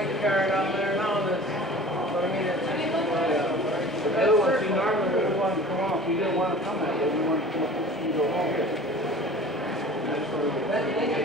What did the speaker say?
white car down there now, that's, but I mean, it's. The other one, see, normally we wanted to come off, we didn't want to come that way, we wanted to come up this and go home here. That's where.